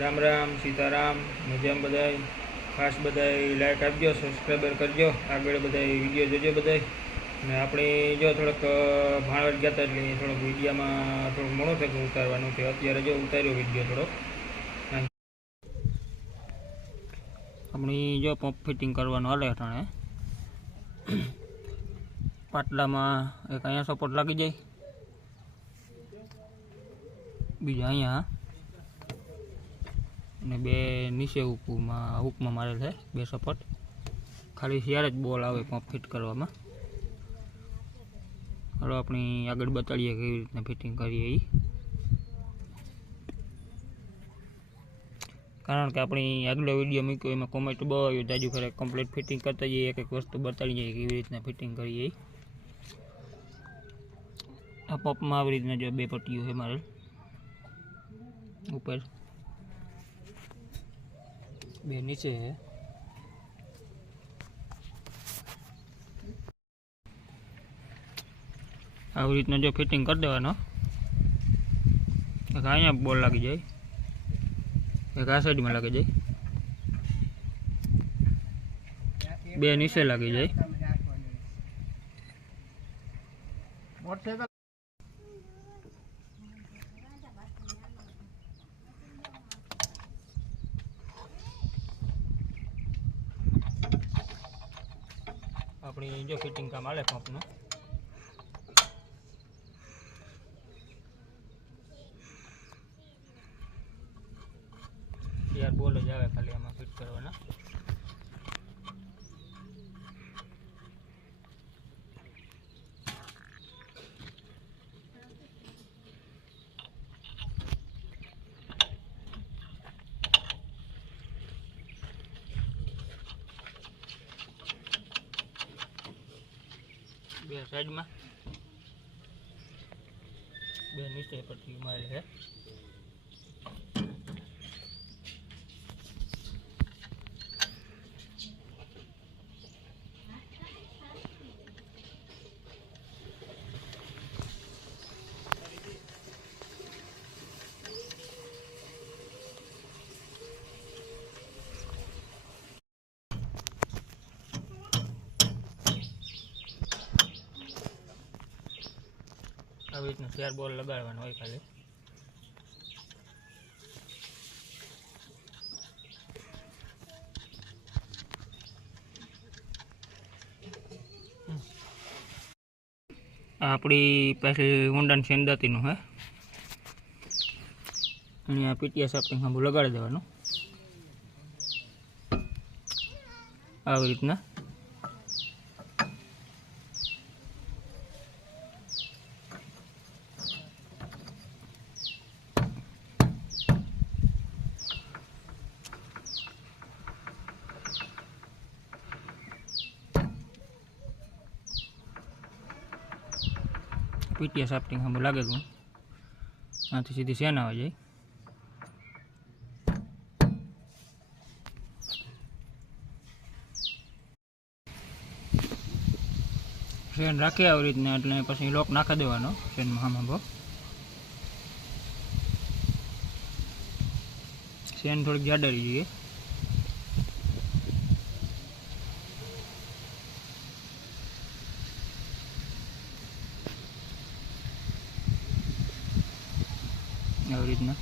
રામ રામ, સીતારામ, મજામ બધાય? ખાસ બધાય લાઈક આપજો સબસ્ક્રાઈબર કરજો. આગળ બધાય વીડિયો જોજો બધાય. અને આપણે જો થોડોક ભાણવટ ગયા હતા એટલે થોડોક વિડીયામાં થોડુંક મોડો થયું ઉતારવાનું છે. અત્યારે જો ઉતાર્યો વીડિયો થોડોક. આપણી જો પંપ ફિટિંગ કરવાનું હાલે અટાણે. પાટલામાં એક અહીંયા સપોર્ટ લાગી જાય. બીજા અહીંયા. અને બે નીચે હુકમાં હુકમાં મારેલ છે, બે સપોર્ટ ખાલી ત્યારે જ બોલ આવે પંપ ફિટ કરવામાં. હવે આપણી આગળ બતાડીએ કેવી રીતના ફિટિંગ કરીએ એ કારણ કે આપણી આગલો વીડિયો મૂક્યો, એમાં કોમેન્ટ બહુ આવ્યું. જાજુ ખરે કમ્પ્લીટ ફિટિંગ કરતા જઈએ એક એક વસ્તુ બતાડી જઈએ કેવી રીતના ફિટિંગ કરીએ. આ પંપમાં આવી રીતના જો બે પટ્ટીઓ છે મારે ઉપર. બે નીચે આવી રીતના જો ફિટિંગ કરી દેવાનો. એક અહીંયા બોલ લાગી જાય. એક આ સાઈડમાં લાગી જાય. બે નીચે લાગી જાય. આપણી જો ફિટિંગ કામ હાલે પંપનું. યાર બોલ જ આવે ખાલી આમાં ફિટ કરવાના. બે સાઈડમાં. બે નીચે પરથી મારે છે. આવી રીતનું શેર બોલ લગાડવાનો હોય ખાલી. આપણી પાસે ઊંડાણ સેંદાતીનું હે? આ પીટીએસ આપણે સાંભળું લગાડી દેવાનું. આવી રીતના. પીટીએસ સાફ્ટિંગ સામે લાગે તું આથી સીધી સેન આવે જાય. સેન રાખી આવી રીતના, એટલે પછી લોક નાખી દેવાનો સેનમાં હામાં બહુ. સેન થોડીક જાડારી જોઈએ. આવી રીતના.